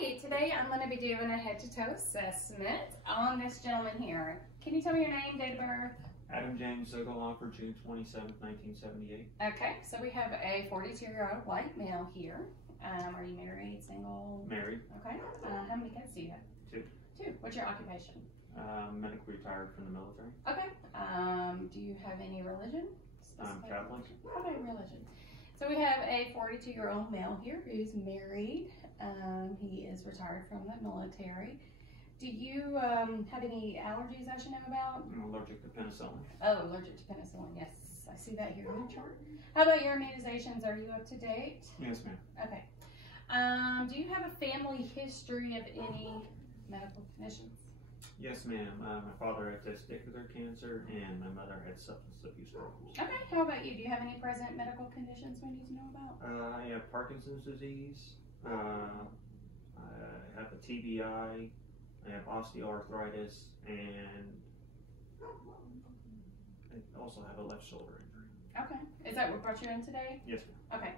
Hey, today I'm going to be doing a head-to-toe assessment on this gentleman here. Can you tell me your name, date of birth? Adam James Zogaloff, June 27th, 1978. Okay, so we have a 42-year-old white male here. Are you married, single? Married. Okay. How many kids do you have? Two. What's your occupation? Medically retired from the military. Okay. Do you have any religion? I'm Catholic. Okay, religion. So we have a 42-year-old male here who's married. He is retired from the military. Do you have any allergies I should know about? I'm allergic to penicillin. Oh, allergic to penicillin, yes. I see that here in the chart. How about your immunizations? Are you up to date? Yes, ma'am. Okay. Do you have a family history of any medical conditions? Yes, ma'am. My father had testicular cancer and my mother had substance abuse problems. Okay. How about you? Do you have any present medical conditions we need to know about? I have Parkinson's disease. I have a TBI. I have osteoarthritis, and I also have a left shoulder injury. Okay. Is that what brought you in today? Yes, ma'am. Okay.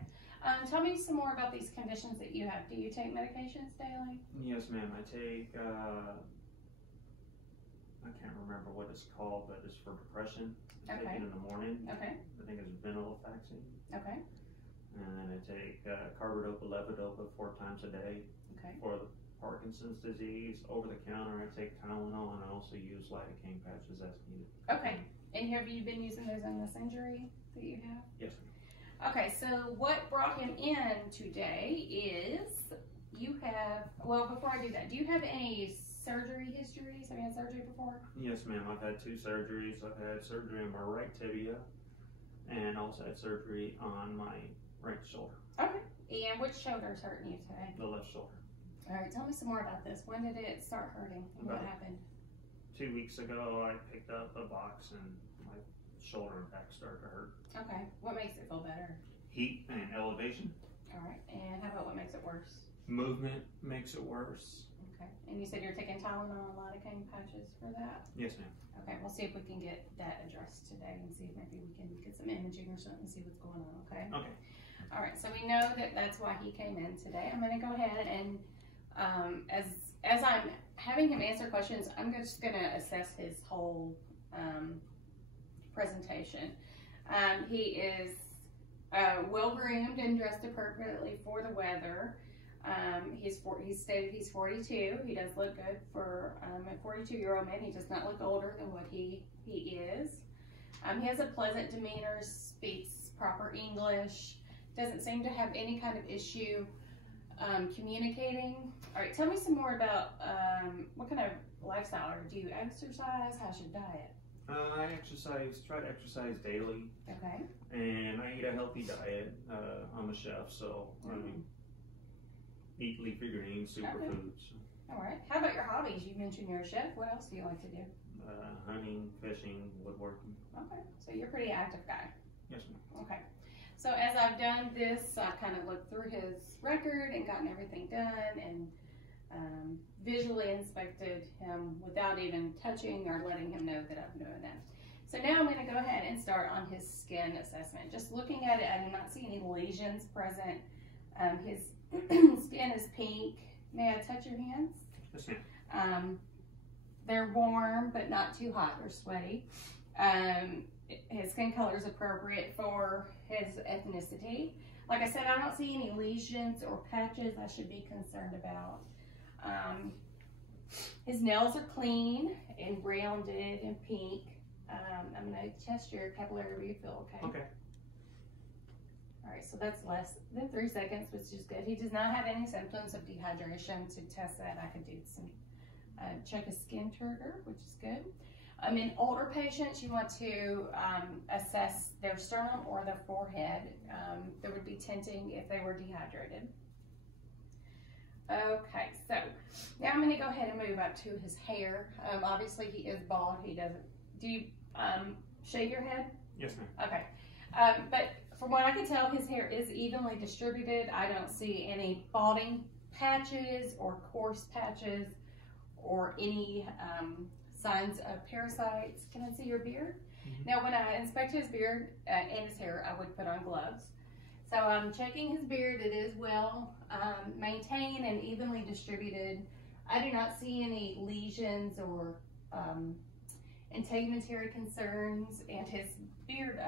Tell me some more about these conditions that you have. Do you take medications daily? Yes, ma'am. I take, I can't remember what it's called, but it's for depression. I take it in the morning. Okay. I think it's venlafaxine. Okay. And then I take carbidopa, levodopa 4 times a day. Okay. For the Parkinson's disease, over the counter, I take Tylenol, and I also use lidocaine patches as needed. Okay. And have you been using those in this injury that you have? Yes, ma'am. Okay, so what brought him in today is you have, well, before I do that, do you have any surgery histories? Have you had surgery before? Yes, ma'am. I've had 2 surgeries. I've had surgery on my right tibia, and also had surgery on my right shoulder. Okay. And which shoulder is hurting you today? The left shoulder. All right, tell me some more about this. When did it start hurting? What happened? 2 weeks ago, I picked up a box and my shoulder and back started to hurt. Okay. What makes it feel better? Heat and elevation. All right. And how about what makes it worse? Movement makes it worse. Okay. And you said you're taking Tylenol and lidocaine patches for that? Yes, ma'am. Okay, we'll see if we can get that addressed today and see if maybe we can get some imaging or something and see what's going on, okay? Okay. All right, so we know that that's why he came in today. I'm going to go ahead and as I'm having him answer questions, I'm just going to assess his whole presentation. He is well-groomed and dressed appropriately for the weather. He's stated he's 42. He does look good for a 42-year-old man. He does not look older than what he is. He has a pleasant demeanor, speaks proper English, doesn't seem to have any kind of issue communicating. All right, tell me some more about what kind of lifestyle, or do you exercise? How's your diet? I try to exercise daily. Okay. And I eat a healthy diet. I'm a chef, so I eat leafy greens, superfoods. All right. How about your hobbies? You mentioned you're a chef. What else do you like to do? Hunting, fishing, woodworking. Okay. So you're a pretty active guy. Yes, ma'am. Okay. So as I've done this, I've kind of looked through his record and gotten everything done and visually inspected him without even touching or letting him know that I'm doing that. So now I'm going to go ahead and start on his skin assessment. Just looking at it, I do not see any lesions present. His skin is pink. May I touch your hands? Yes, ma'am. They're warm, but not too hot or sweaty. His skin color is appropriate for his ethnicity. Like I said, I don't see any lesions or patches I should be concerned about. His nails are clean and rounded and pink. I'm going to test your capillary refill, okay? Okay. All right, so that's less than 3 seconds, which is good. He does not have any symptoms of dehydration. To test that, I could do some, check a skin turgor, which is good. In older patients, you want to assess their sternum or their forehead. There would be tinting if they were dehydrated. Okay, so now I'm going to go ahead and move up to his hair. Obviously, he is bald. He doesn't. Do you shave your head? Yes, ma'am. Okay, but from what I can tell, his hair is evenly distributed. I don't see any balding patches or coarse patches or any signs of parasites. Can I see your beard? Now, when I inspect his beard and his hair, I would put on gloves. So I'm checking his beard. It is well maintained and evenly distributed. I do not see any lesions or integumentary concerns, and his beard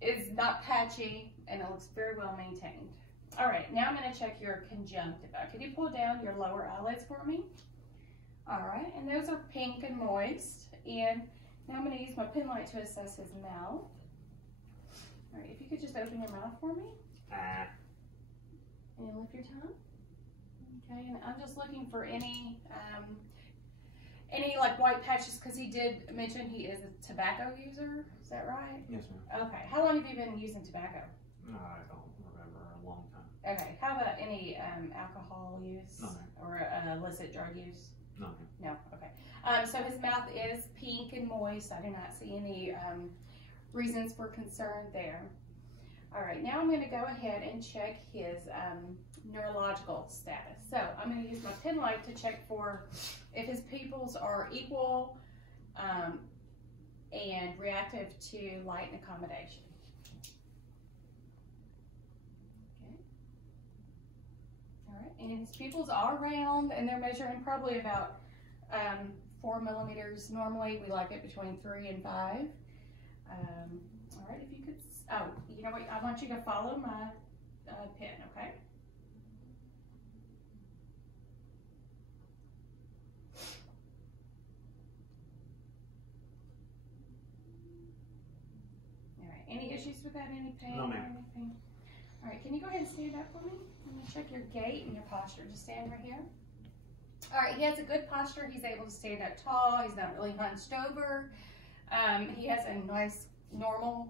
is not patchy, and it looks very well maintained. All right, now I'm going to check your conjunctiva. Could you pull down your lower eyelids for me? All right, and those are pink and moist. And now I'm going to use my pen light to assess his mouth. All right, if you could just open your mouth for me. And lift your tongue. Okay, and I'm just looking for any like white patches, because he did mention he is a tobacco user. Is that right? Yes, ma'am. Okay, how long have you been using tobacco? I don't remember, a long time. Okay, how about any alcohol use? No, ma'am. Or illicit drug use? No, ma'am. No, okay. So his mouth is pink and moist. I do not see any reasons for concern there. All right, now I'm going to go ahead and check his neurological status. So I'm going to use my pen light to check for if his pupils are equal and reactive to light and accommodation. Okay. All right, and his pupils are round, and they're measuring probably about 4 millimeters. Normally we like it between 3 and 5. All right, if you could, oh, you know what, I want you to follow my pen, okay? All right, any issues with that, any pain? No, ma'am. All right, can you go ahead and stand up for me? I'm gonna check your gait and your posture. Just stand right here. All right, he has a good posture. He's able to stand up tall. He's not really hunched over. He has a nice, normal,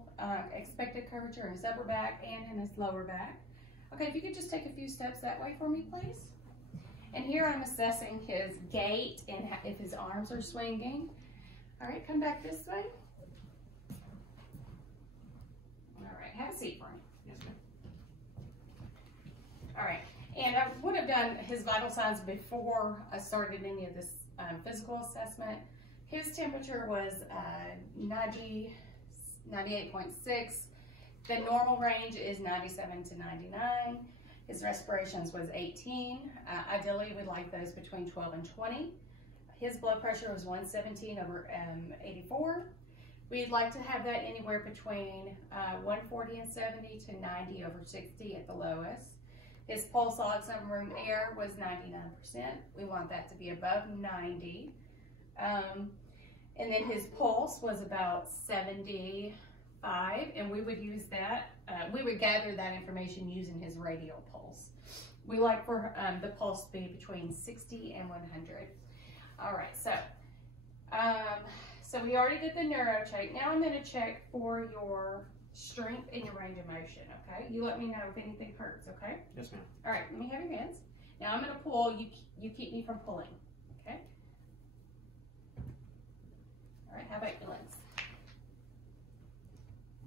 expected curvature in his upper back and in his lower back. Okay, if you could just take a few steps that way for me, please. And here I'm assessing his gait and if his arms are swinging. All right, come back this way. All right, have a seat for me. Yes, ma'am. All right, and I would have done his vital signs before I started any of this physical assessment. His temperature was 98.6. The normal range is 97 to 99. His respirations was 18. Ideally, we'd like those between 12 and 20. His blood pressure was 117/84. We'd like to have that anywhere between 140 and 70 to 90/60 at the lowest. His pulse oxygen room air was 99%. We want that to be above 90. And then his pulse was about 75, and we would use that. We would gather that information using his radial pulse. We like for the pulse to be between 60 and 100. All right, so we already did the neuro check. Now I'm going to check for your strength and your range of motion, okay? You let me know if anything hurts, okay? Yes, ma'am. All right, let me have your hands. Now I'm going to pull. You keep me from pulling, okay? All right, how about your legs?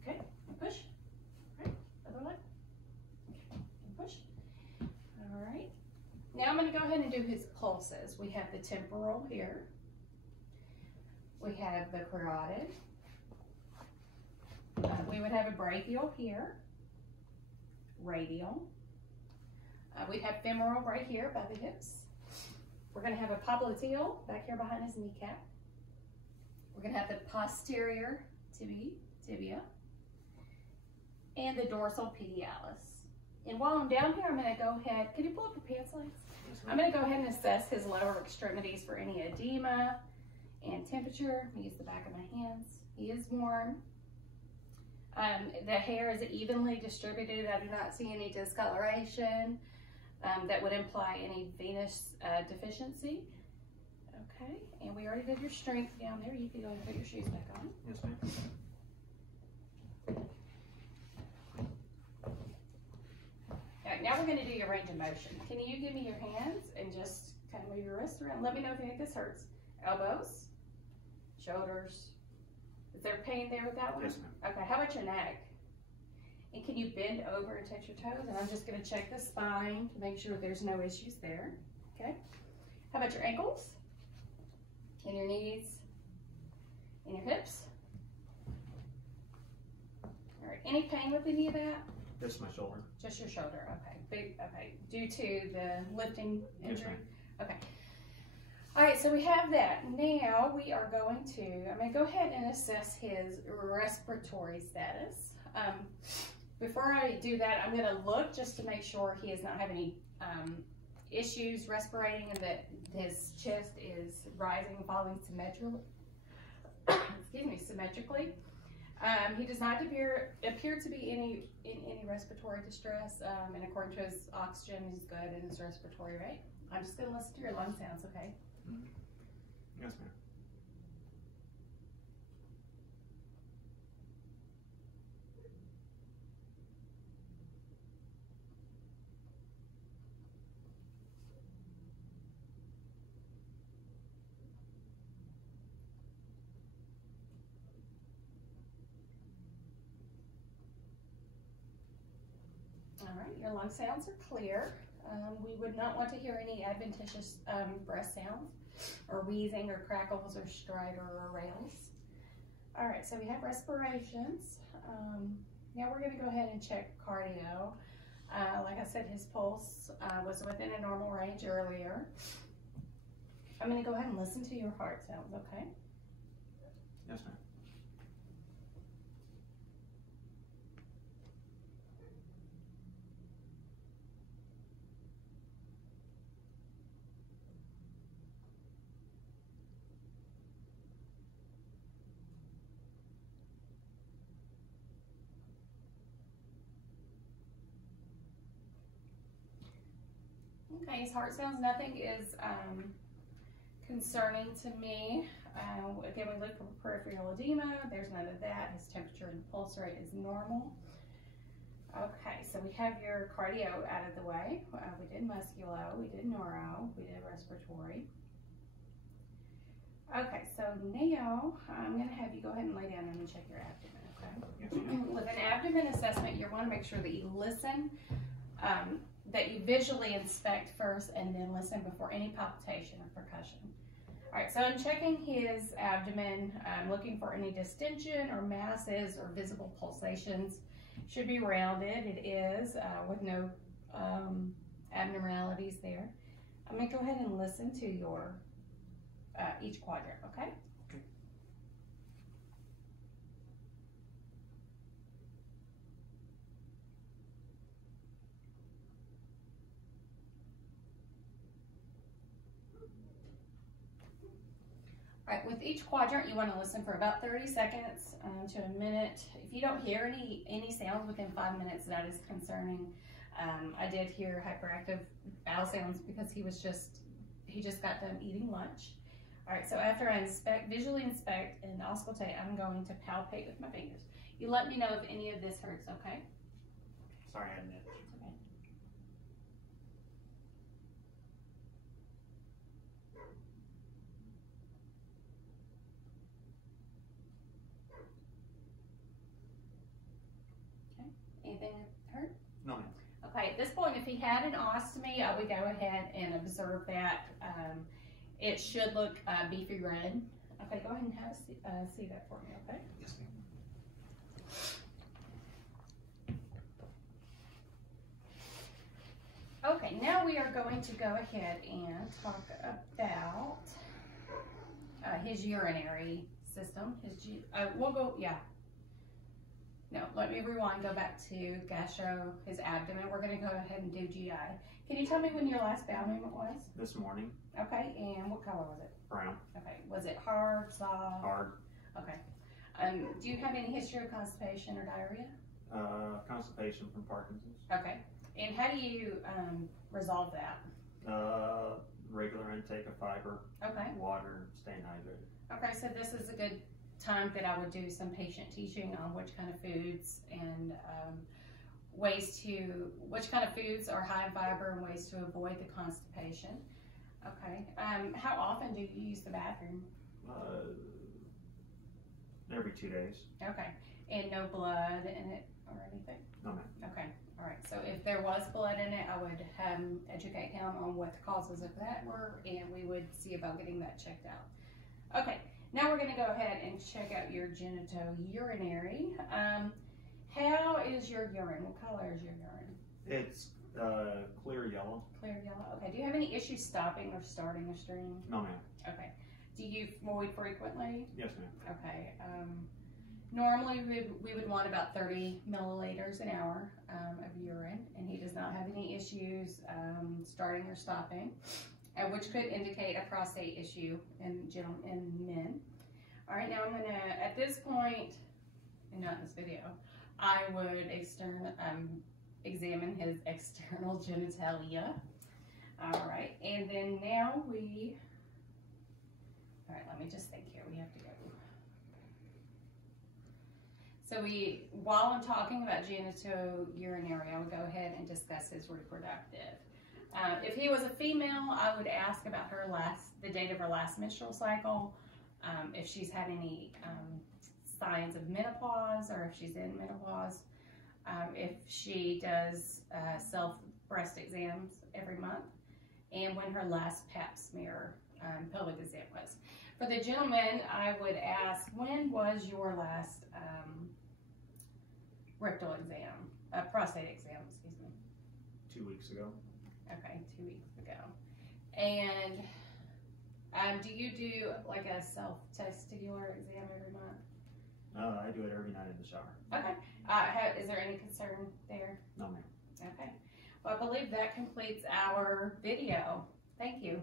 Okay, and push. All right, other leg. Okay, and push. All right. Now I'm going to go ahead and do his pulses. We have the temporal here. We have the carotid. We would have a brachial here. Radial. We'd have femoral right here by the hips. We're going to have a popliteal back here behind his kneecap. We're going to have the posterior tibia, and the dorsal pedialis. And while I'm down here, I'm going to go ahead, can you pull up your pants legs? Yes, I'm going to go ahead and assess his lower extremities for any edema and temperature. I'm going to use the back of my hands. He is warm. The hair is evenly distributed. I do not see any discoloration that would imply any venous deficiency. Okay, and we already did your strength down there. You can go ahead and put your shoes back on. Yes, ma'am. All right, now we're going to do your range of motion. Can you give me your hands and just kind of move your wrists around? Let me know if any of this hurts. Elbows, shoulders. Is there pain there with that one? Yes, ma'am. Okay, how about your neck? And can you bend over and touch your toes? And I'm just going to check the spine to make sure there's no issues there. Okay. How about your ankles? And your knees? And your hips? All right, Any pain with any of that? Just my shoulder. Just your shoulder, okay. Okay, due to the lifting injury? Yes, okay. All right, so we have that. Now we are going to, I'm going to go ahead and assess his respiratory status. Before I do that, I'm going to look just to make sure he does not have any issues respirating and that his chest is rising and falling symmetrically. Excuse me, symmetrically. He does not appear to be in any respiratory distress, and according to his oxygen, he's good in his respiratory rate. I'm just going to listen to your lung sounds, okay? Mm-hmm. Yes, ma'am. All right, your lung sounds are clear. We would not want to hear any adventitious breath sounds or wheezing or crackles or stridor or rails. All right, so we have respirations. Now we're going to go ahead and check cardio. Like I said, his pulse was within a normal range earlier. I'm going to go ahead and listen to your heart sounds, okay? Yes, ma'am. Okay, his heart sounds, nothing is concerning to me. Again, we look for peripheral edema. There's none of that. His temperature and pulse rate is normal. Okay, so we have your cardio out of the way. We did musculo, we did neuro, we did respiratory. Okay, so now I'm going to have you go ahead and lay down and check your abdomen, okay? Yes, ma'am. With an abdomen assessment, you want to make sure that you listen, that you visually inspect first and then listen before any palpitation or percussion. All right, so I'm checking his abdomen. I'm looking for any distension or masses or visible pulsations. Should be rounded. It is, with no abnormalities there. I'm going to go ahead and listen to your each quadrant, okay? Okay. All right, with each quadrant, you want to listen for about 30 seconds to a minute. If you don't hear any sounds within 5 minutes, that is concerning. I did hear hyperactive bowel sounds because he just got done eating lunch. All right, so after I visually inspect and auscultate, I'm going to palpate with my fingers. You let me know if any of this hurts, okay? Sorry, I had an itch. Okay. Okay, anything hurt? No, ma'am. Okay, at this point, if he had an ostomy, I would go ahead and observe that. It should look beefy red. Okay, go ahead and see that for me, okay? Yes, ma'am. Okay, now we are going to go ahead and talk about his urinary system. No, let me rewind, go back to gastro, his abdomen. We're going to go ahead and do GI. Can you tell me when your last bowel movement was? This morning. Okay, and what color was it? Brown. Okay, was it hard, soft? Hard. Okay. Do you have any history of constipation or diarrhea? Constipation from Parkinson's. Okay. And how do you resolve that? Regular intake of fiber. Okay. Water, staying hydrated. Okay, so this is a good time that I would do some patient teaching on which kind of foods and which kind of foods are high in fiber and ways to avoid the constipation. Okay. How often do you use the bathroom? Every 2 days. Okay. And no blood in it or anything? No, ma'am. Okay. All right. So if there was blood in it, I would educate him on what the causes of that were, and we would see about getting that checked out. Okay. Now we're going to go ahead and check out your genitourinary. How is your urine? What color is your urine? It's clear yellow. Clear yellow. Okay. Do you have any issues stopping or starting a stream? No, ma'am. Okay. Do you void frequently? Yes, ma'am. Okay. Normally we would want about 30 milliliters an hour of urine, and he does not have any issues starting or stopping, which could indicate a prostate issue in men. All right, now I'm gonna, at this point, and not in this video, I would examine his external genitalia. All right, and then now all right, let me just think here, we have to go. So while I'm talking about genitourinary, I would go ahead and discuss his reproductive. If he was a female, I would ask about the date of her last menstrual cycle, if she's had any signs of menopause or if she's in menopause, if she does self-breast exams every month, and when her last pap smear pelvic exam was. For the gentleman, I would ask, when was your last rectal exam, prostate exam, excuse me? 2 weeks ago. Okay, 2 weeks ago. And do you do like a self-testicular exam every month? I do it every night in the shower. Okay. Is there any concern there? No, ma'am. Okay. Well, I believe that completes our video. Thank you.